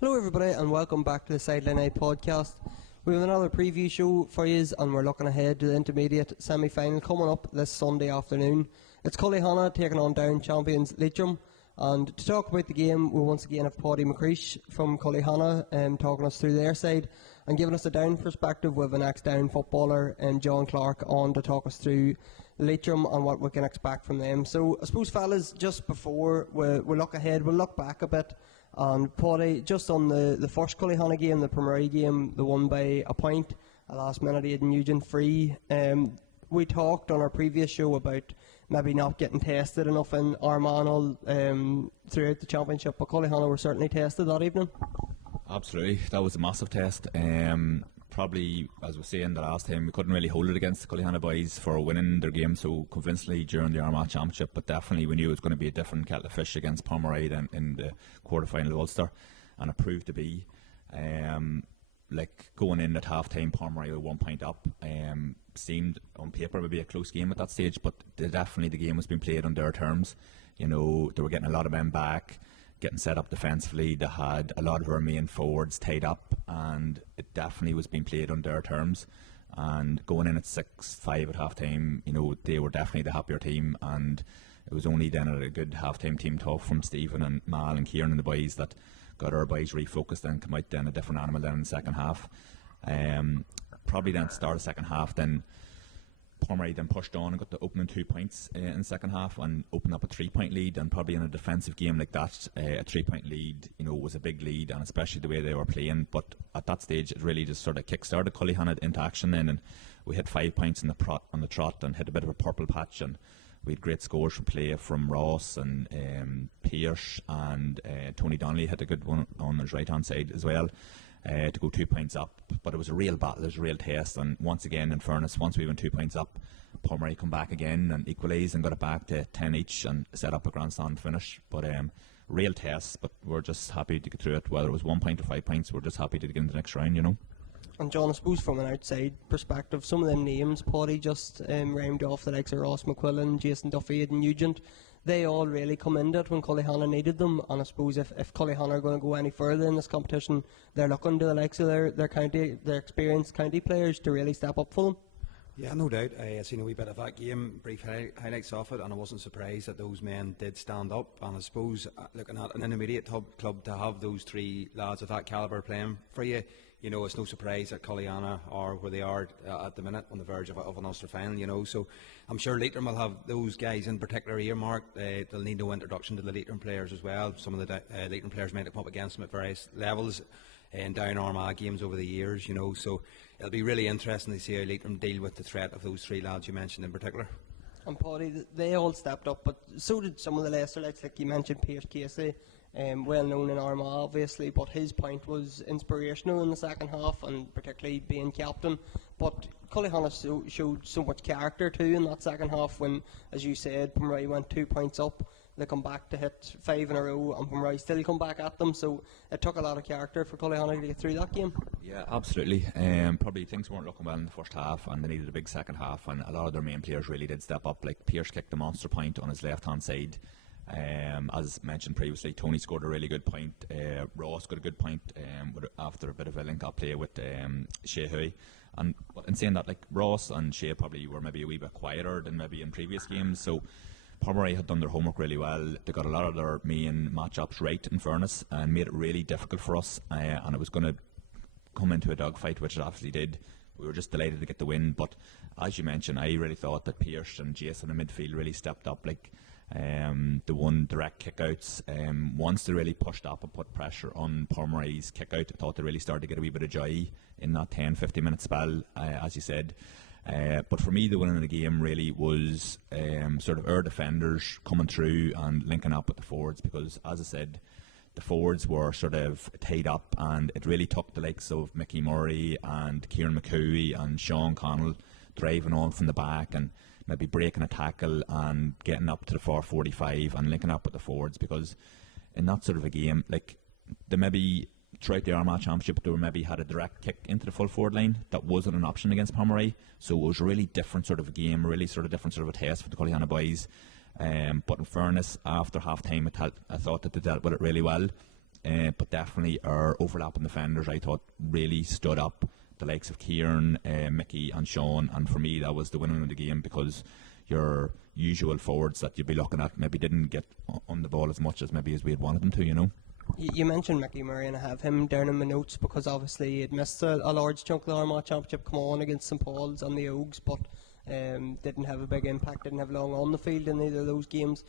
Hello everybody and welcome back to the Sideline Eye podcast. We have another preview show for you and we're looking ahead to the intermediate semi-final coming up this Sunday afternoon. It's Cullyhanna taking on down champions Liatroim, and to talk about the game we once again have Paudie McCreesh from Cullyhanna talking us through their side and giving us a down perspective with an ex-down footballer John Clarke on to talk us through Liatroim and what we can expect from them. So I suppose fellas, just before we look ahead, we'll look back a bit. And Paudie, just on the first Cullyhanna game, the Primary game, the one by a point, a last minute Aidan Nugent free. We talked on our previous show about maybe not getting tested enough in Armagh throughout the championship, but Cullyhanna were certainly tested that evening. Absolutely, that was a massive test. Probably, as we were saying the last time, we couldn't really hold it against the Cullyhanna boys for winning their game so convincingly during the Armagh Championship, but definitely we knew it was going to be a different kettle of fish against Paudie in the quarter-final of Ulster, and it proved to be. Going in at half-time, Paudie were 1 point up. Seemed on paper would be a close game at that stage, but definitely the game was being played on their terms. You know, they were getting a lot of men back, getting set up defensively. They had a lot of our main forwards tied up, and it definitely was being played on their terms. And going in at 6-5 at half time, you know, they were definitely the happier team, and it was only then at a good half time team talk from Stephen and Mal and Kieran and the boys that got our boys refocused and come out then a different animal then in the second half. Probably then at the start of the second half, then Paudie then pushed on and got the opening 2 points in the second half and opened up a 3 point lead. And probably in a defensive game like that, a 3 point lead, you know, was a big lead, and especially the way they were playing. But at that stage, it really just sort of kick-started Cullyhanna into action then, and we hit 5 points on the trot and hit a bit of a purple patch, and we had great scores from play from Ross and Pierce, and Tony Donnelly had a good one on his right hand side as well. To go 2 points up, but it was a real battle, it was a real test, and once again, in fairness, once we went 2 points up, Paudie come back again and equalised and got it back to 10 each and set up a grandstand finish. But real test, but we're just happy to get through it, whether it was 1 point or 5 points. We're just happy to get into the next round, you know. And John, I suppose from an outside perspective, some of them names Paudie just rhymed off, the likes of Ross McQuillan, Jason Duffy, Aidan Nugent, they all really come into it when Cullyhanna needed them. And I suppose if Cullyhanna are going to go any further in this competition, they're looking to the likes of their experienced county players to really step up for them. Yeah, no doubt. I seen a wee bit of that game, brief highlights of it, and I wasn't surprised that those men did stand up. And I suppose looking at an intermediate club to have those three lads of that calibre playing for you, you know, it's no surprise that Cullyhanna are where they are at the minute, on the verge of an Ulster final, you know. So I'm sure Liatroim will have those guys in particular earmarked. They'll need no introduction to the Liatroim players as well. Some of the Liatroim players might have come up against them at various levels in down Armagh games over the years, you know. So it'll be really interesting to see how Liatroim deal with the threat of those three lads you mentioned in particular. And Paudie, they all stepped up, but so did some of the lesser lads, like you mentioned Pierce Casey, well known in Armagh obviously, but his point was inspirational in the second half, and particularly being captain. But Cullyhanna showed so much character too in that second half when, as you said, Paudie went 2 points up, they come back to hit 5 in a row, and Paudie still come back at them, so it took a lot of character for Cullyhanna to get through that game. Yeah, absolutely. Probably things weren't looking well in the first half, and they needed a big second half, and a lot of their main players really did step up. Like Pierce kicked a monster point on his left hand side. As mentioned previously, Tony scored a really good point. Ross got a good point after a bit of a link-up play with Shea Hui. And in saying that, like, Ross and Shea probably were maybe a wee bit quieter than maybe in previous games, so Paudie had done their homework really well. They got a lot of their main matchups right, in fairness, and made it really difficult for us, and it was going to come into a dogfight, which it obviously did. We were just delighted to get the win, but as you mentioned, I really thought that Pierce and Jason in midfield really stepped up. Like the one direct kickouts, once they really pushed up and put pressure on Paudie's kickout, I thought they really started to get a wee bit of joy in that 10-15 minute spell, as you said. But for me, the winning of the game really was sort of our defenders coming through and linking up with the forwards, because, as I said, the forwards were sort of tied up, and it really took the likes of Mickey Murray and Kieran McCooey and Sean Connell driving on from the back and maybe breaking a tackle and getting up to the 4:45 and linking up with the forwards, because in that sort of a game, like, they maybe throughout the Armagh Championship they were maybe had a direct kick into the full forward line. That wasn't an option against Paudie, so it was a really different sort of a game, really sort of different sort of a test for the Cullyhanna boys. But in fairness, after half time I thought that they dealt with it really well. but definitely our overlapping defenders, I thought, really stood up. The likes of Kieran, Mickey and Sean, and for me that was the winner of the game, because your usual forwards that you'd be looking at maybe didn't get on the ball as much as maybe as we had wanted them to, you know. You mentioned Mickey Murray, and I have him down in my notes because obviously he'd missed a large chunk of the Armagh Championship come on against St Paul's and the Oaks, but didn't have a big impact, didn't have long on the field in either of those games.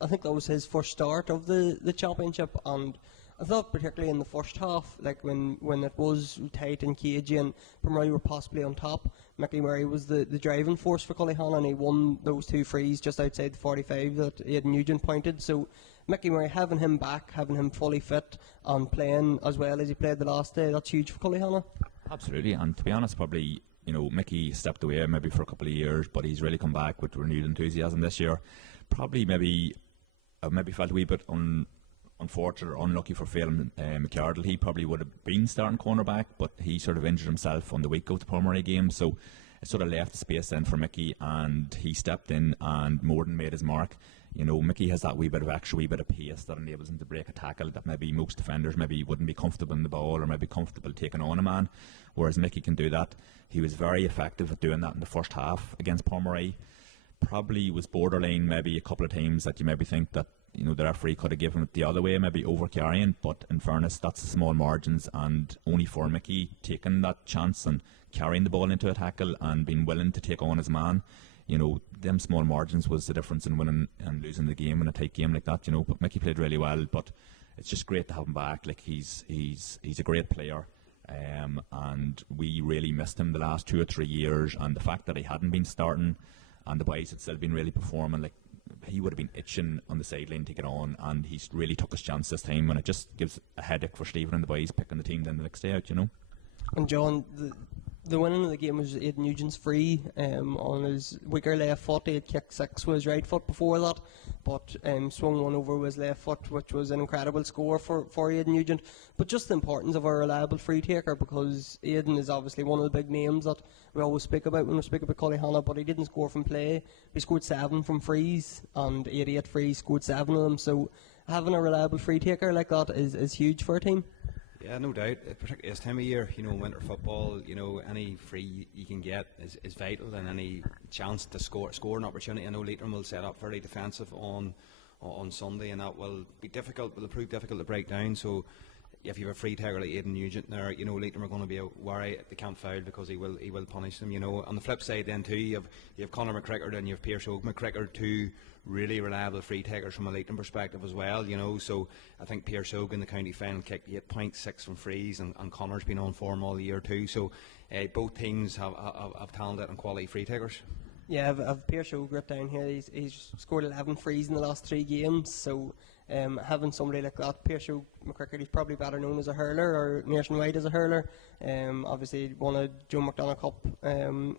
I think that was his first start of the championship, and I thought particularly in the first half, like when it was tight and cagey and Pomeroi were possibly on top, Mickey Murray was the driving force for Cullyhanna, and he won those 2 frees just outside the 45 that Aidan Nugent pointed. So Mickey Murray, having him back, having him fully fit and playing as well as he played the last day, that's huge for Cullyhanna. Absolutely, and to be honest, probably, you know, Mickey stepped away maybe for a couple of years, but he's really come back with renewed enthusiasm this year. Probably maybe felt a wee bit unfortunate or unlucky for Phelan McCardle. He probably would have been starting cornerback, but he sort of injured himself on the week of the Pomeroi game, so it sort of left the space then for Mickey, and he stepped in and more than made his mark. You know, Mickey has that wee bit of pace that enables him to break a tackle that maybe most defenders maybe wouldn't be comfortable in the ball or maybe comfortable taking on a man, whereas Mickey can do that. He was very effective at doing that in the first half against Pomeroi. Probably was borderline maybe a couple of times that you maybe think that, you know, the referee could have given it the other way, maybe over carrying, but in fairness, that's small margins, and only for Mickey taking that chance and carrying the ball into a tackle and being willing to take on his man, you know, them small margins was the difference in winning and losing the game in a tight game like that, you know. But Mickey played really well, but it's just great to have him back. Like, he's a great player, and we really missed him the last 2 or 3 years, and the fact that he hadn't been starting and the boys had still been really performing, like, he would have been itching on the sideline to get on, and he's really took his chance this time, and it just gives a headache for Stephen and the boys picking the team then the next day out, you know. And John, the winning of the game was Aidan Nugent's free on his weaker left foot. He had kicked 6 with his right foot before that, but swung one over with his left foot, which was an incredible score for Aidan Nugent. But just the importance of a reliable free taker, because Aidan is obviously one of the big names that we always speak about when we speak about Cullyhanna, but he didn't score from play. He scored 7 from frees, and 88 frees, scored 7 of them. So having a reliable free taker like that is huge for a team. Yeah, no doubt. Particularly this time of year, you know, winter football, you know, any free you can get is vital, and any chance to score an opportunity. I know Leitrim will set up very defensive on Sunday, and that will prove difficult to break down. So if you have a free taker like Aidan Nugent there, you know, Leitrim are going to be worried they can't foul, because he will punish them, you know. On the flip side then too, you have Conor McCrickard and you have Pierce McCrickard, 2 really reliable free takers from a Leitrim perspective as well, you know. So I think Pierce in the county final kicked 8.6 from frees, and Conor's been on form all year too. So both teams have talented and quality free takers. Yeah, I've Pierce writ down here. He's scored 11 frees in the last 3 games, so having somebody like that, Pierce McCrickard, he's probably better known as a hurler, or nationwide as a hurler. Obviously won a Joe McDonagh Cup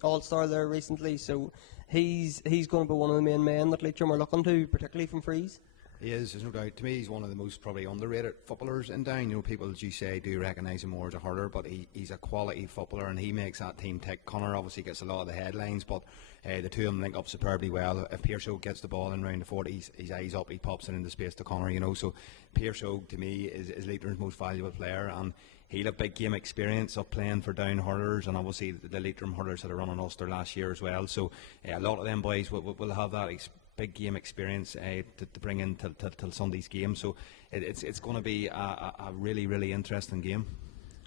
All-Star there recently, so he's going to be one of the main men that Leitrim are looking to, particularly from frees. He is, there's no doubt. To me, he's one of the most probably underrated footballers in Down. You know, people, as you say, do recognise him more as a hurler, but he's a quality footballer, and he makes that team tick. Conor obviously gets a lot of the headlines, but the two of them link up superbly well. If Pierce gets the ball in round the 40, his eyes up, he pops it into space to Conor, you know. So Pierce, to me, is Leitrim's most valuable player, and he'll have big game experience of playing for Down hurlers, and obviously the Leitrim hurlers that are running Ulster last year as well. So a lot of them boys will have that big game experience to bring in till Sunday's game. So it's going to be a really, really interesting game.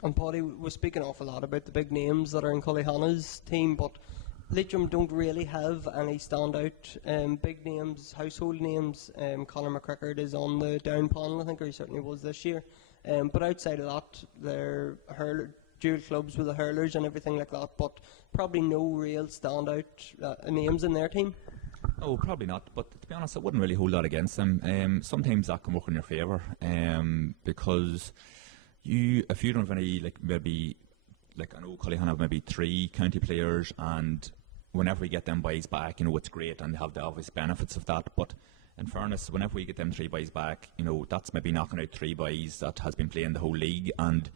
And Paudie was speaking an awful lot about the big names that are in Cullyhanna's team, but Leitrim don't really have any standout big names, household names. Conor McCrickard is on the Down panel, I think, or he certainly was this year. But outside of that, they're dual clubs with the hurlers and everything like that, but probably no real standout names in their team. Oh, probably not, but to be honest, I wouldn't really hold that against them. Sometimes that can work in your favour, because if you don't have any, I know Cullyhanna have maybe 3 county players, and whenever we get them boys back, you know, it's great, and they have the obvious benefits of that. But in fairness, whenever we get them 3 boys back, you know, that's maybe knocking out 3 boys that has been playing the whole league, and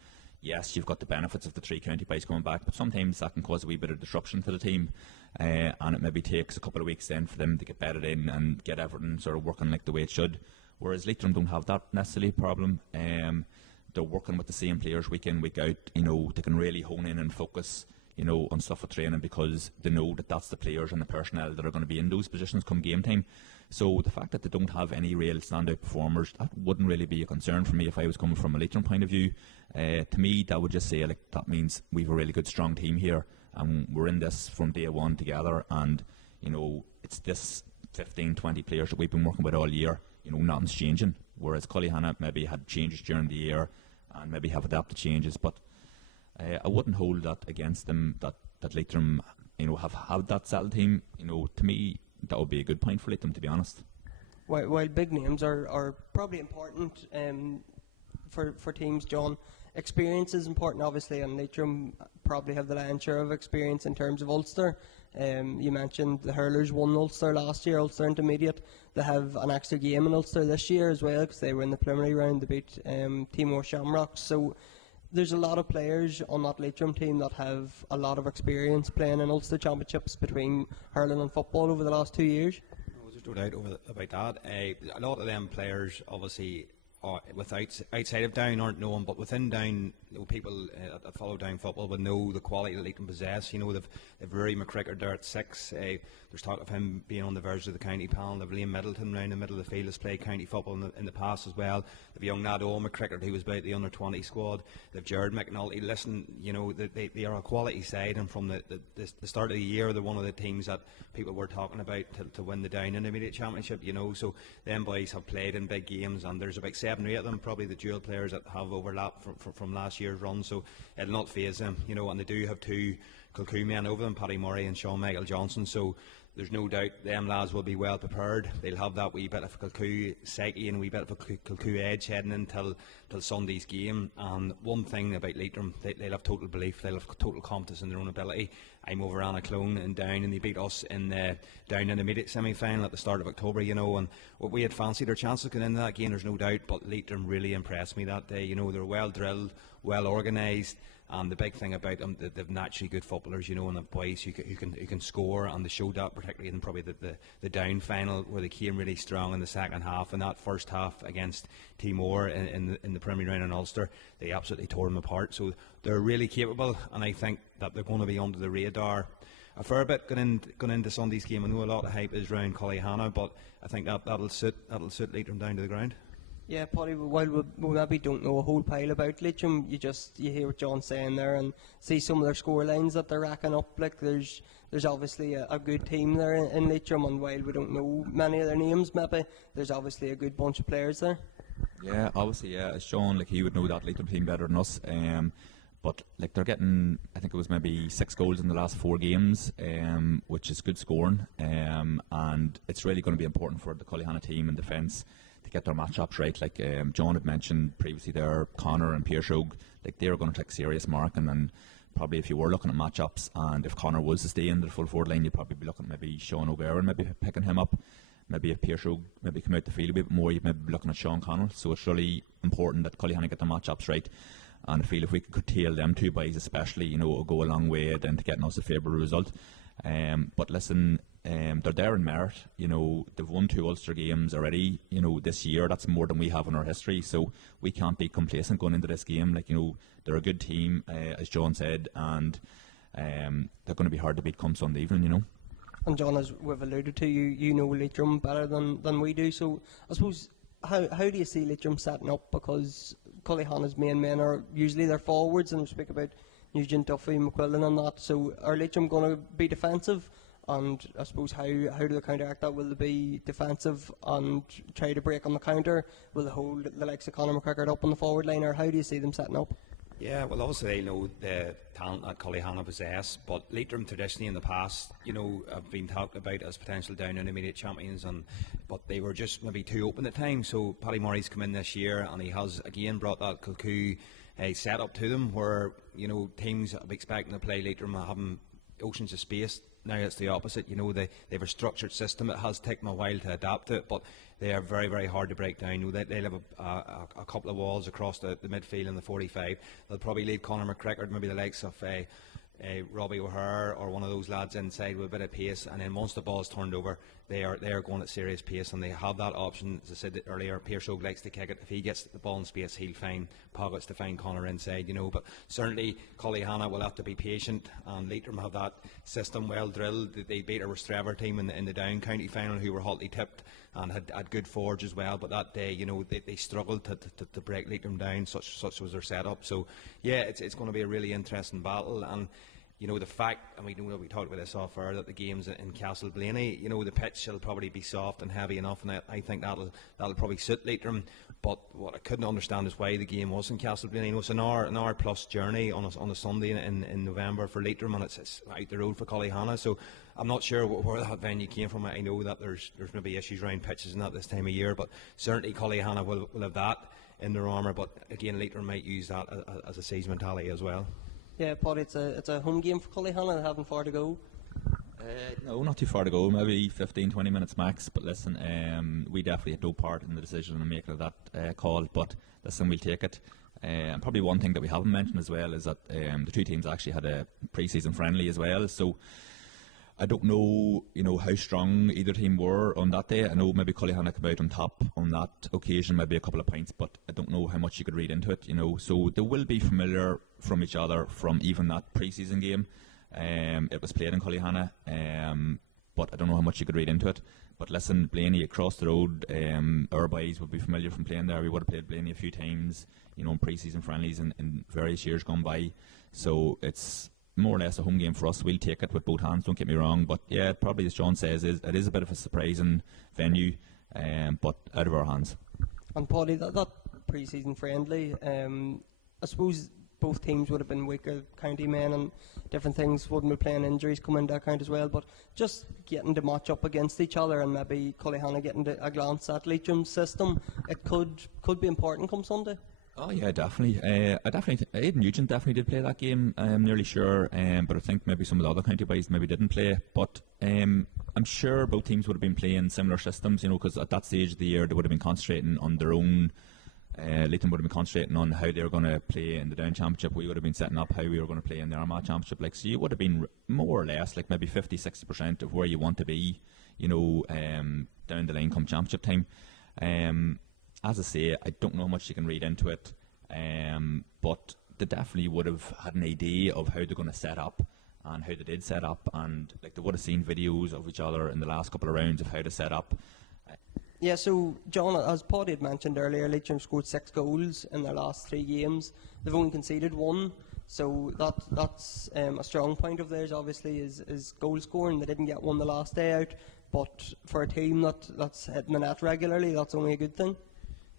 yes, you've got the benefits of the 3 county boys coming back, but sometimes that can cause a wee bit of disruption to the team, and it maybe takes a couple of weeks then for them to get bedded in and get everything sort of working like the way it should. whereas Leitrim don't have that necessarily problem. They're working with the same players week in, week out. You know, they can really hone in and focus, you know, on stuff with training, because they know that that's the players and the personnel that are going to be in those positions come game time. So the fact that they don't have any real standout performers, that wouldn't really be a concern for me if I was coming from a Leitrim point of view. To me, that would just say, like, that means we've a really good, strong team here, and we're in this from day one together. And you know, it's this 15, 20 players that we've been working with all year. You know, nothing's changing. Whereas Cullyhanna maybe had changes during the year and maybe have adapted changes, but I wouldn't hold that against them, that Leitrim, you know, have had that settled team. You know, to me, that would be a good point for Leitrim, to be honest. While big names are probably important for teams, John, experience is important, obviously, and Leitrim probably have the lion's share of experience in terms of Ulster. You mentioned the hurlers won Ulster last year, Ulster Intermediate. They have an extra game in Ulster this year as well, because they were in the preliminary round. They beat Timor Shamrocks. So there's a lot of players on that Leitrim team that have a lot of experience playing in Ulster Championships between hurling and football over the last 2 years. There's no doubt about that. A lot of them players obviously outside of Down aren't known, but within Down, you know, people that follow Down football will know the quality that Leitrim possess. You know, they've Rory McCreesh there at 6. There's talk of him being on the verge of the county panel. They've Liam Middleton round the middle of the field, has played county football in the past as well. They've young lad Owen McCreesh, who was about the under-20 squad. They've Jared McNulty. Listen, you know, they are a quality side, and from the start of the year, they're one of the teams that people were talking about to win the Down Intermediate Championship. You know, so them boys have played in big games, and there's about 7 or 8 of them, probably the dual players, that have overlapped from last year's run. So it'll not faze them, you know, and they do have 2 Kilcoo men over them, Paddy Murray and Sean Michael Johnson. So there's no doubt them lads will be well prepared. They'll have that wee bit of Kilcoo psyche and a wee bit of a Kilcoo edge heading into Sunday's game. And one thing about Leitrim, they'll have total belief, they'll have total confidence in their own ability. I'm over Annaclone and Down, and they beat us in the Down Intermediate semi-final at the start of October, you know, and we had fancied their chances going into that game, there's no doubt, but Leitrim really impressed me that day. You know, they're well drilled, well organised, and the big thing about them, they've naturally good footballers, you know, and they've boys who can score, and they showed that particularly in probably the Down final, where they came really strong in the second half. And that first half against Timor in the Premier Round in Ulster, they absolutely tore them apart. So they're really capable, and I think that they're going to be under the radar a fair bit going into Sunday's game. I know a lot of hype is around Cullyhanna, but I think that'll suit Leitrim down to the ground. Yeah, Paudie, while we maybe don't know a whole pile about Leitrim, you hear what John's saying there and see some of their score lines that they're racking up. Like there's obviously a good team there in Leitrim, and while we don't know many of their names, maybe there's obviously a good bunch of players there. Yeah, obviously, yeah. As Sean, like, he would know that Leitrim team better than us. But like, they're getting, I think it was maybe 6 goals in the last 4 games, which is good scoring. And it's really going to be important for the Cullyhanna team in defence to get their matchups right. Like John had mentioned previously there, Connor and Pierce Ogue, like, they're going to take serious marking. And probably if you were looking at matchups, and if Connor was to stay in the full forward line, you'd probably be looking at maybe Sean O'Gara, maybe picking him up. Maybe if Pierce Ogue maybe come out the field a bit more, you'd maybe be looking at Sean Connell. So it's really important that Cullyhanna get their matchups right. And I feel if we could curtail them 2 boys especially, you know, it'll go a long way then to getting us a favourable result. But listen, they're there in merit. You know, they've won 2 Ulster games already, you know, this year. That's more than we have in our history. So we can't be complacent going into this game. Like, you know, they're a good team, as John said, and they're going to be hard to beat come Sunday evening, you know. And John, as we've alluded to, you know Leitrim better than we do. So I suppose, how do you see Leitrim setting up? Because Cullyhanna's main men are usually their forwards, and we speak about Nugent, Duffy, McQuillan and that. So are Leitrim going to be defensive? And I suppose how do they counteract that? Will they be defensive and try to break on the counter? Will they hold the likes of Conor McCreesh up on the forward line, or how do you see them setting up? Yeah, well, obviously they know the talent that Cullyhanna possess, but Leitrim traditionally in the past, you know, have been talked about as potential Down Intermediate champions, but they were just maybe too open at times. So Paddy Murray's come in this year, and he has again brought that Kilcoo set up to them, where, you know, teams are expecting to play Leitrim having oceans of space. Now it's the opposite. You know, they have a structured system. It has taken a while to adapt to it, but they are very, very hard to break down. You know, they'll have a couple of walls across the midfield and the 45. They'll probably leave Conor McCreesh, maybe the likes of Robbie O'Hare or one of those lads inside with a bit of pace, and then once the ball's turned over, they are going at serious pace, and they have that option. As I said earlier, Pearse Oak likes to kick it. If he gets the ball in space, he'll find pockets to find Connor inside, you know. But certainly Cullyhanna will have to be patient, and Leitrim have that system well drilled. They beat a Rostrevor team in the Down County final, who were hotly tipped and had good forwards as well. But that day, you know, they struggled to break Leitrim down. Such was their setup. So yeah, it's going to be a really interesting battle. And you know, the fact, and we know that we talked about this off air, that the game's in Castle Blaney, you know, the pitch will probably be soft and heavy enough, and I think that'll probably suit Leitrim. But what I couldn't understand is why the game was in Castle Blaney. You know, it's an hour plus journey on a Sunday in November for Leitrim, and it's out the road for Cullyhanna. So I'm not sure where that venue came from. I know that there's maybe issues around pitches and that this time of year, but certainly Cullyhanna will have that in their armour. But again, Leitrim might use that as a siege mentality as well. Yeah, Paudie, it's a home game for Cullyhanna. They haven't far to go. No, not too far to go, maybe 15-20 minutes max. But listen, we definitely had no part in the decision and making of that call. But listen, we'll take it. And probably one thing that we haven't mentioned as well is that the two teams actually had a pre-season friendly as well. So I don't know, you know, how strong either team were on that day. I know maybe Cullyhanna came out on top on that occasion, maybe a couple of points, but I don't know how much you could read into it, you know. So they will be familiar from each other from even that pre-season game. It was played in Cullyhanna, but I don't know how much you could read into it. But listen, Blaney across the road, our boys would be familiar from playing there. We would have played Blaney a few times, you know, in pre-season friendlies in various years gone by. So it's more or less a home game for us. We'll take it with both hands, don't get me wrong, but yeah, probably as John says, it is a bit of a surprising venue, but out of our hands. And Paudie, that pre-season friendly, I suppose both teams would have been weaker county men and different things, wouldn't be playing, injuries come into account as well, but just getting to match up against each other and maybe Cullyhanna getting a glance at Leitrim's system, it could be important come Sunday. Oh yeah, definitely. Aidan Nugent definitely did play that game. I'm nearly sure, but I think maybe some of the other county boys maybe didn't play. But I'm sure both teams would have been playing similar systems, you know, because at that stage of the year they would have been concentrating on their own. Leitrim would have been concentrating on how they were going to play in the Down Championship. We would have been setting up how we were going to play in the Armagh Championship. Like, so you would have been more or less like maybe 50-60% of where you want to be, you know, down the line come Championship time. As I say, I don't know how much you can read into it, but they definitely would have had an idea of how they're going to set up and how they did set up, and like they would have seen videos of each other in the last couple of rounds of how to set up. Yeah, so John, as Paudie had mentioned earlier, Leitrim scored 6 goals in their last 3 games. They've only conceded 1, so that's a strong point of theirs. Obviously, is goal scoring. They didn't get one the last day out, but for a team that's hitting the net regularly, that's only a good thing.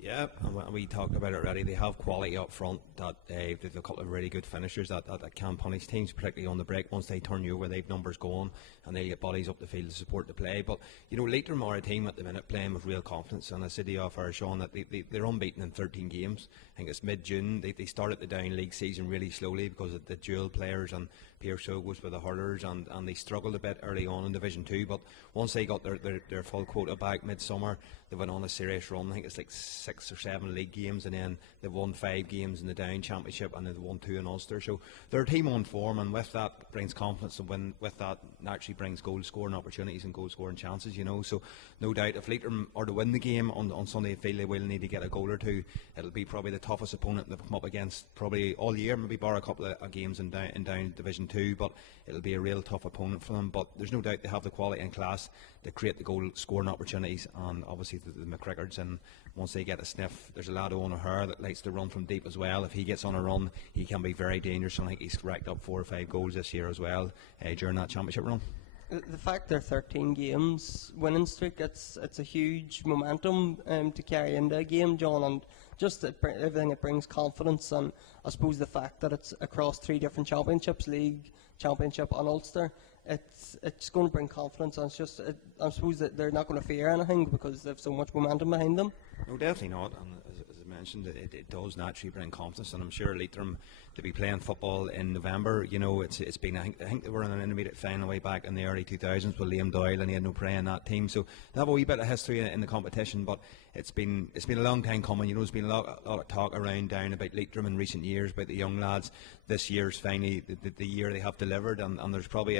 Yeah, and we talked about it already. They have quality up front. That they've a couple of really good finishers that can punish teams, particularly on the break. Once they turn you over, they've numbers going, and they get bodies up the field to support the play. But you know, Leitrim are a team at the minute playing with real confidence. And I said to you off air, Sean, that they're unbeaten in 13 games. I think it's mid-June. They started the down league season really slowly because of the dual players, and Pearse Oak was with the hurlers, and they struggled a bit early on in Division 2. But once they got their full quota back midsummer, they went on a serious run. I think it's like 6 or 7 league games, and then they've won 5 games in the Down Championship, and they've won 2 in Ulster. So they're a team on form, and with that brings confidence, and with that naturally brings goal scoring opportunities and goal scoring chances, you know. So no doubt if Leitrim are to win the game on Sunday, feel they will need to get a goal or two. It'll be probably the toughest opponent they've come up against probably all year, maybe bar a couple of games in Down Division 2, but it'll be a real tough opponent for them. But there's no doubt they have the quality and class to create the goal scoring opportunities, and obviously the McCreesh, and once they get a sniff, there's a lad Owen O'Hare that likes to run from deep as well. If he gets on a run, he can be very dangerous. I think he's racked up 4 or 5 goals this year as well during that championship run. The fact they're 13 games winning streak, it's a huge momentum to carry into a game, John, and just everything it brings confidence, and I suppose the fact that it's across 3 different championships, league, championship and Ulster, it's going to bring confidence, and it's just I suppose that they're not going to fear anything because they have so much momentum behind them. No, definitely not. And as I mentioned, it does naturally bring confidence, and I'm sure Leitrim to be playing football in November. It's been I think they were in an intermediate final way back in the early 2000s with Liam Doyle, and he had no prey in that team, so they have a wee bit of history in the competition. But it's been a long time coming. There's been a lot of talk around down about Leitrim in recent years about the young lads. This year's finally the year they have delivered, and there's probably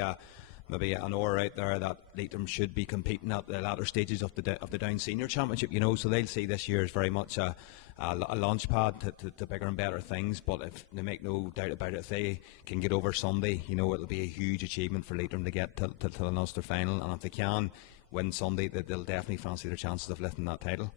maybe an aura out there that Leitrim should be competing at the latter stages of the Down Senior Championship, so they'll see this year as very much a launch pad to bigger and better things. But if they make no doubt about it, if they can get over Sunday, it'll be a huge achievement for Leitrim to get to an Ulster final, and if they can win Sunday, they'll definitely fancy their chances of lifting that title.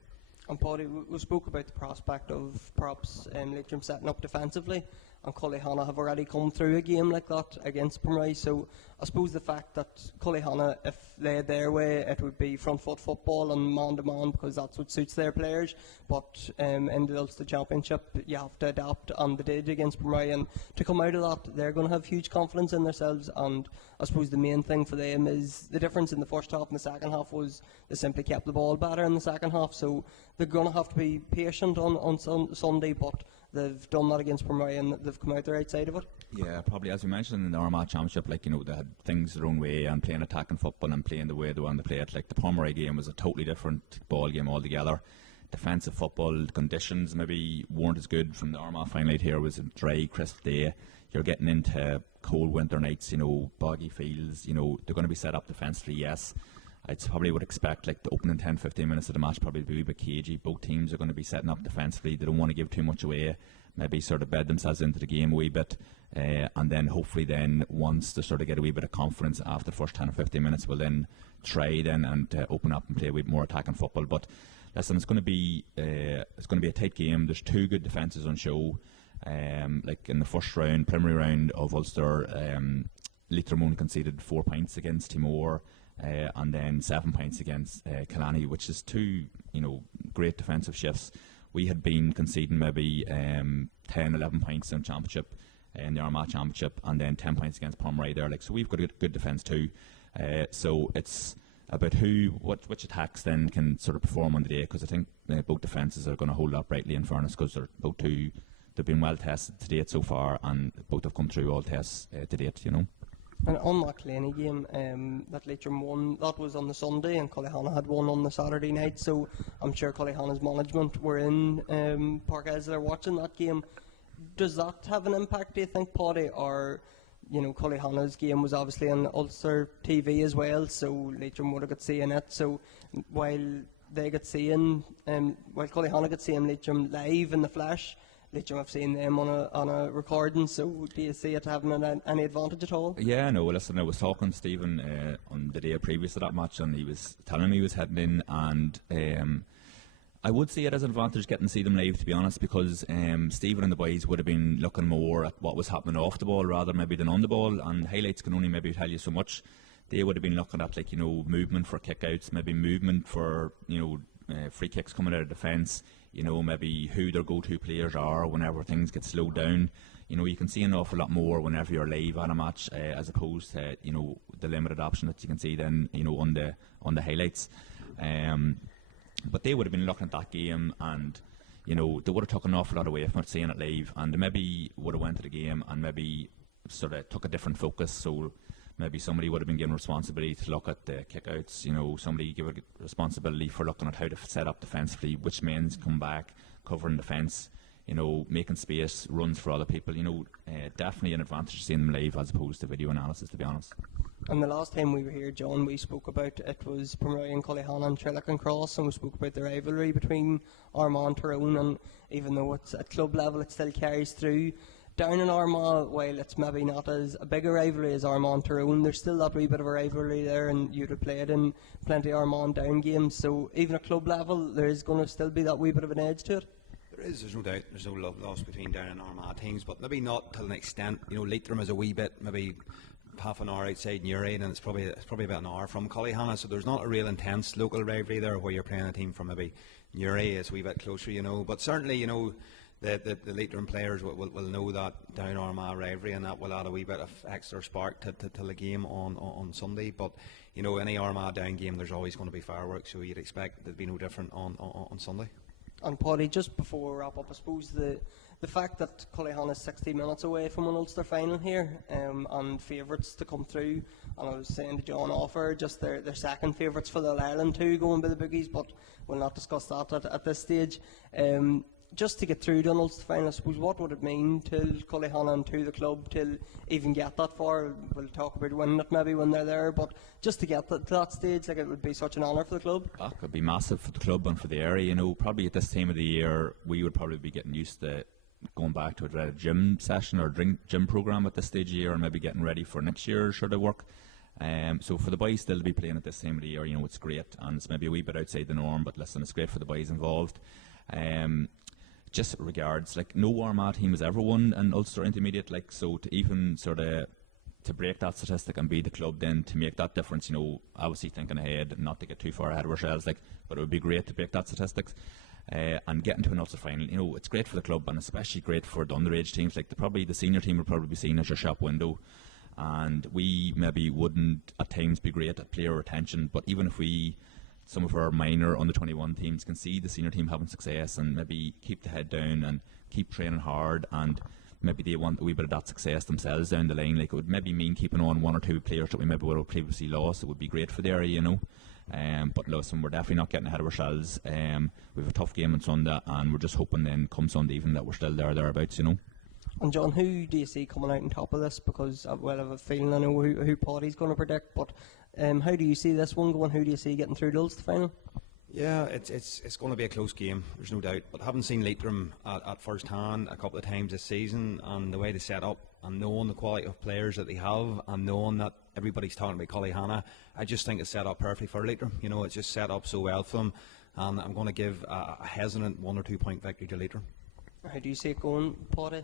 And Paudie, we spoke about the prospect of perhaps Leitrim setting up defensively, and Cullyhanna have already come through a game like that against Primrose. So I suppose the fact that Cullyhanna, if they had their way, it would be front foot football and man to man, because that's what suits their players. But in the Ulster Championship, you have to adapt, and they did against Primrose. And to come out of that, they're going to have huge confidence in themselves. And I suppose the main thing for them is the difference in the first half and the second half was they simply kept the ball better in the second half. So they're going to have to be patient on Sunday, but they've done that against Primrose and they've come out the right side of it. Yeah, probably, as we mentioned in the Armagh Championship, they had things their own way and playing attacking football and playing the way they wanted to play it. Like the Pomeroy game was a totally different ball game altogether. Defensive football conditions maybe weren't as good from the Armagh final. Here was a dry, crisp day. You're getting into cold winter nights, boggy fields. They're going to be set up defensively, yes. I probably would expect the opening 10-15 minutes of the match probably to be a wee bit cagey. Both teams are going to be setting up defensively. They don't want to give too much away, maybe sort of bed themselves into the game a wee bit, and then hopefully then once they sort of get a wee bit of confidence after the first 10 or 15 minutes, we'll then try then and open up and play a wee bit more attacking football. But listen, it's going to be a tight game. There's two good defences on show. Like in the first round, preliminary round of Ulster, Leitrim only conceded 4 points against Timor. And then 7 points against Killarney, which is two, great defensive shifts. We had been conceding maybe 10-11 points in Championship, in the Armagh Championship, and then 10 points against Pomeroy there. So we've got a good defence too. So it's about which attacks then can sort of perform on the day, because I think both defences are going to hold up rightly, in fairness, because they've been well tested to date so far, and both have come through all tests to date, And on that Killarney game that Leitrim won, that was on the Sunday, and Cullyhanna had won on the Saturday night, so I'm sure Cullyhanna's management were in Park as they're watching that game. Does that have an impact, do you think, Paudie? Or, Cullyhanna's game was obviously on Ulster TV as well, so Leitrim would have got seeing it. So while Cullyhanna got seeing Leitrim live in the flesh, Leitrim have seen them on a recording, so do you see it having any advantage at all? Yeah, no, listen, I was talking to Stephen on the day previous to that match, and he was telling me he was heading in, and I would see it as an advantage getting to see them live, to be honest, because Stephen and the boys would have been looking more at what was happening off the ball rather maybe than on the ball, and highlights can only maybe tell you so much. They would have been looking at movement for kickouts, maybe movement for free kicks coming out of defence, maybe who their go-to players are whenever things get slowed down. You can see an awful lot more whenever you're live at a match as opposed to the limited option that you can see then on the highlights. But they would have been looking at that game, and they would have took an awful lot away from it seeing it live, and they maybe would have went to the game and maybe sort of took a different focus. So maybe somebody would have been given responsibility to look at the kickouts, somebody give a responsibility for looking at how to set up defensively, which means come back, covering defence, making space, runs for other people. Definitely an advantage seeing them live as opposed to video analysis, to be honest. And the last time we were here, John, we spoke about it was Primrose and Cullyhanna and Trillick and Cross, and we spoke about the rivalry between Armagh and Tyrone, and even though it's at club level, it still carries through. Down in Armagh, while it's maybe not as a big a rivalry as Armagh and Tyrone, there's still that wee bit of a rivalry there, and you'd have played in plenty of Armagh and Down games, so even at club level, there is going to still be that wee bit of an edge to it. There's no doubt, there's no love lost between Down and Armagh teams, but maybe not to an extent. Leitrim is a wee bit, maybe half an hour outside Newry, and it's probably about an hour from Cullyhanna, so there's not a real intense local rivalry there where you're playing a team from maybe Newry. It's a wee bit closer, but certainly, the Leitrim players will know that Down Armagh rivalry, and that will add a wee bit of extra spark to the game on Sunday. But any Armagh Down game, there's always going to be fireworks, so you'd expect there'd be no different on Sunday. And Paudie, just before we wrap up, I suppose the fact that Cullyhanna is 60 minutes away from an Ulster final here, and favourites to come through, and I was saying to John Offer, just their second favourites for the Ireland too, going by the boogies, but we'll not discuss that at this stage. Just to get through to an Ulster final, I suppose, what would it mean to Cullyhanna and to the club to even get that far? We'll talk about winning it maybe when they're there, but just to get to that stage, like, it would be such an honour for the club. It could be massive for the club and for the area. You know, probably at this time of the year, we would probably be getting used to going back to a gym session or gym programme at this stage of the year, and maybe getting ready for next year should it work. So for the boys still to be playing at this time of the year, you know, it's great, and it's maybe a wee bit outside the norm, but listen, it's great for the boys involved. Just regards, like, no Armagh team has ever won an Ulster Intermediate, like, so to even sort of to break that statistic and be the club then to make that difference, you know, obviously thinking ahead, not to get too far ahead of ourselves, like, but it would be great to break that statistics. And getting to an Ulster final, you know, it's great for the club and especially great for the underage teams. Like, the senior team would probably be seen as your shop window, and we maybe wouldn't at times be great at player retention, but even if some of our minor under 21 teams can see the senior team having success and maybe keep the head down and keep training hard, and maybe they want a wee bit of that success themselves down the line, like, it would maybe mean keeping on one or two players that we maybe would have previously lost. It would be great for the area, you know. But listen, we're definitely not getting ahead of ourselves. We have a tough game on Sunday, and we're just hoping then come Sunday even that we're still thereabouts, you know. And John, who do you see coming out on top of this? Because, well, I have a feeling I know who Paudie's going to predict, but how do you see this one going? Who do you see getting through the Ulster final? Yeah, it's going to be a close game, there's no doubt. But having seen Liatroim at first hand a couple of times this season, and the way they set up, and knowing the quality of players that they have, and knowing that everybody's talking about Cullyhanna, I just think it's set up perfectly for Liatroim. You know, it's just set up so well for them, and I'm going to give a hesitant 1 or 2 point victory to Liatroim. How do you see it going, Paudie?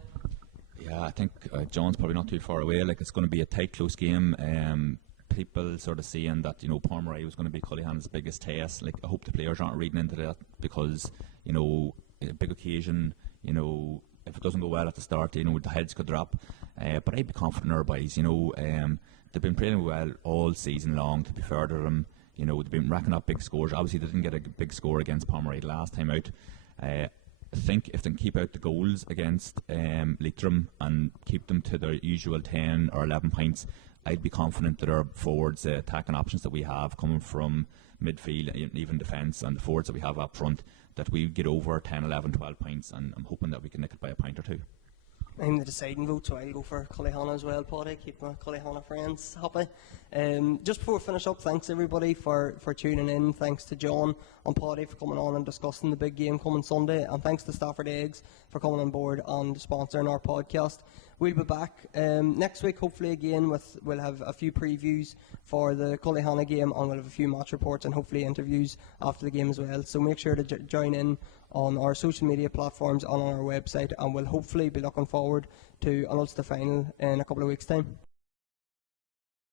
Yeah, I think John's probably not too far away. Like, it's going to be a tight, close game. People sort of seeing that, you know, Palmeray was going to be Cullyhanna's biggest test. Like, I hope the players aren't reading into that, because, you know, a big occasion, you know, if it doesn't go well at the start, you know, the heads could drop. But I'd be confident in our boys, you know. They've been playing well all season long, to be fair to them. You know, they've been racking up big scores. Obviously, they didn't get a big score against Palmeray last time out. I think if they can keep out the goals against Liatroim and keep them to their usual 10 or 11 points, I'd be confident that our forwards, attacking options that we have coming from midfield, even defence, and the forwards that we have up front, that we get over 10, 11, 12 points, and I'm hoping that we can nick it by a point or two. I'm the deciding vote, so I'll go for Cullyhanna as well, Paudie. Keep my Cullyhanna friends happy. Just before we finish up, thanks everybody for tuning in. Thanks to John and Paudie for coming on and discussing the big game coming Sunday, and thanks to Stafford Eggs for coming on board and sponsoring our podcast. We'll be back next week, hopefully again, we'll have a few previews for the Cullyhanna game, and we'll have a few match reports and hopefully interviews after the game as well. So make sure to join in on our social media platforms and on our website, and we'll hopefully be looking forward to an Ulster final in a couple of weeks' time.